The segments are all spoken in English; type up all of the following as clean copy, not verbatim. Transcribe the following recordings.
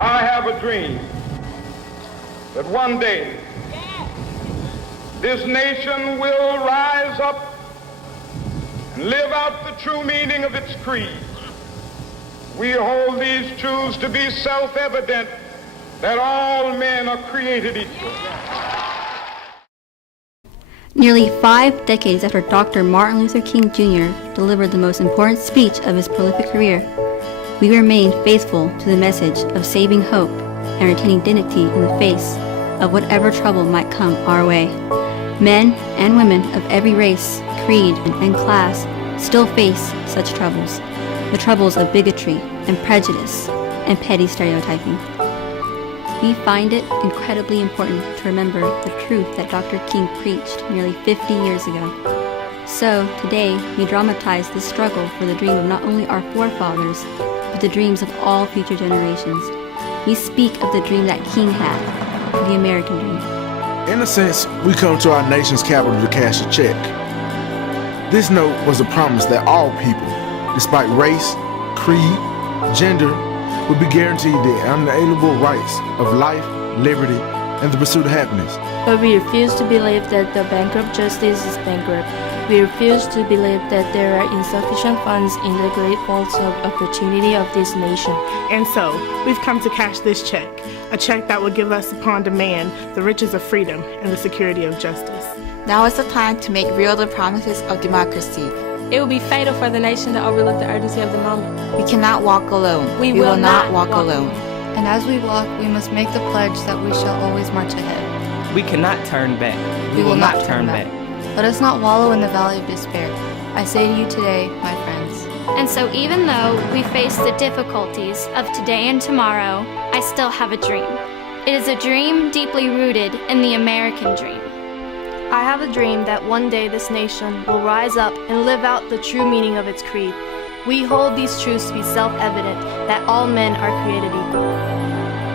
I have a dream that one day this nation will rise up and live out the true meaning of its creed. We hold these truths to be self-evident, that all men are created equal. Nearly 5 decades after Dr. Martin Luther King Jr. delivered the most important speech of his prolific career, we remain faithful to the message of saving hope and retaining dignity in the face of whatever trouble might come our way. Men and women of every race, creed, and class still face such troubles, the troubles of bigotry and prejudice and petty stereotyping. We find it incredibly important to remember the truth that Dr. King preached nearly 50 years ago. So, today, we dramatize this struggle for the dream of not only our forefathers, but the dreams of all future generations. We speak of the dream that King had, the American dream. In a sense, we come to our nation's capital to cash a check. This note was a promise that all people, despite race, creed, gender, would be guaranteed the unalienable rights of life, liberty, and the pursuit of happiness. But we refuse to believe that the bankrupt justice is bankrupt. We refuse to believe that there are insufficient funds in the great vaults of opportunity of this nation. And so, we've come to cash this check, a check that will give us upon demand the riches of freedom and the security of justice. Now is the time to make real the promises of democracy. It would be fatal for the nation to overlook the urgency of the moment. We cannot walk alone. We will not walk alone. And as we walk, we must make the pledge that we shall always march ahead. We cannot turn back. We will not turn back. Let us not wallow in the valley of despair. I say to you today, my friends. And so even though we face the difficulties of today and tomorrow, I still have a dream. It is a dream deeply rooted in the American dream. I have a dream that one day this nation will rise up and live out the true meaning of its creed. We hold these truths to be self-evident, that all men are created equal.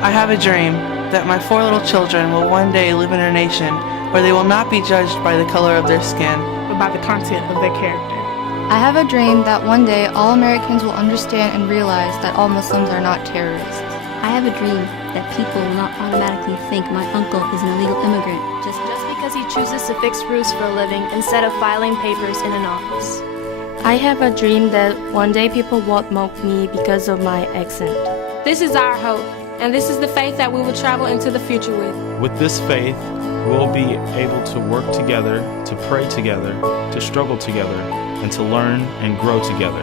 I have a dream that my 4 little children will one day live in a nation where they will not be judged by the color of their skin, but by the content of their character. I have a dream that one day all Americans will understand and realize that all Muslims are not terrorists. I have a dream that people will not automatically think my uncle is an illegal immigrant just because he chooses to fix roofs for a living instead of filing papers in an office. I have a dream that one day people won't mock me because of my accent. This is our hope, and this is the faith that we will travel into the future with. With this faith, we'll be able to work together, to pray together, to struggle together, and to learn and grow together,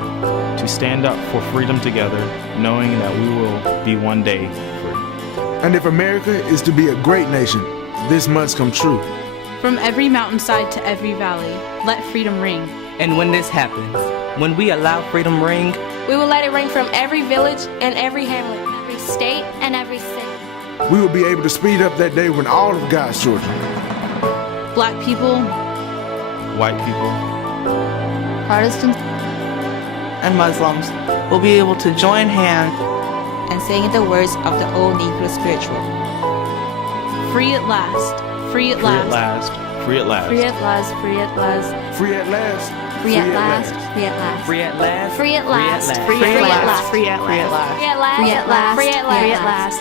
to stand up for freedom together, knowing that we will be one day free. And if America is to be a great nation, this must come true. From every mountainside to every valley, let freedom ring. And when this happens, when we allow freedom ring, we will let it ring from every village and every hamlet, every state and every city. We will be able to speed up that day when all of God's children, Black people, white people, Protestants, and Muslims will be able to join hands and sing the words of the old Negro spiritual. Free at last, free at last, free at last, free at last, free at last, free at last, free at last, free at last, free at last, free at last, free at last, free at last, free at last, free at last, free at last, free at last, free at last,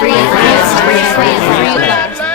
free at last, free at last.